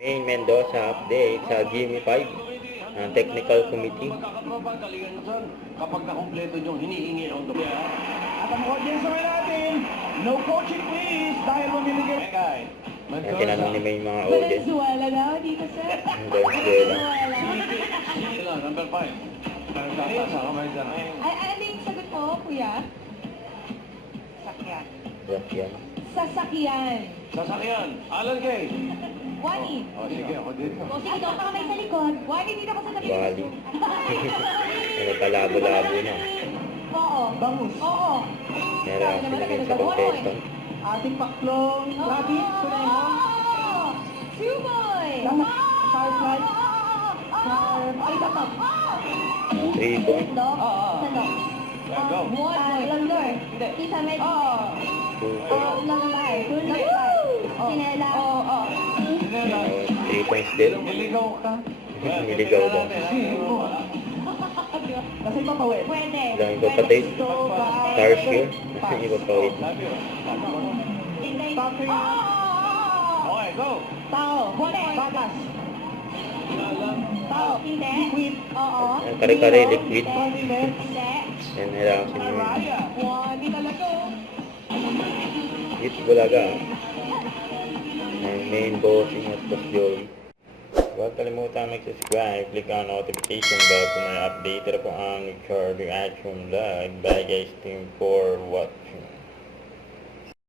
Main Mendoza update sa Jimmy 5 ng Technical Committee. Kapag nakompleto yung hinihingi ang doktor. At ang audience naman natin, no coaching please, dahil mamimigay. Ang tinanong ni May yung mga audience. Venezuela na dito, sir. Venezuela. Sila, number 5. Ano yung sagot mo, kuya? Sasakyan. Sakyan. Sasakyan. Sasakyan. Alan Kay. Wani. O, sige, ako dito. O, sige, doon ka kamay sa likod. Wani, dito ka sa tabi. Bali. Ano palabo-labo na. Oo. Bangus. Oo. Meron ako sinagin sa contestant. Ating paklong rabbit, tunay mo. Suboy. Lahat, firefly. Ay, dapat. 3 points. Sandok. Yeah, go. Londor. Isa med. 2 points. Lambay. Sinela. Oo. 3 points din. Niligaw ka. Niligaw daw. Kasi papawid. Pwede. Dahil kapatid. Stars here. Nasa iba pa wait. Love you. Okay, go. Tao. Pwede. Batas. Tao. Hindi. Liquid. Oo. Kare-kare, liquid. Condiment. Hindi. Yan, meron ako sinagin. Araya. Wani talaga. Hit Bulaga. And main bossing at Boss Joey. Huwag kalimutan mag-subscribe, click on notification bell kung may update po ang reaction vlog. Bye guys, team for watching.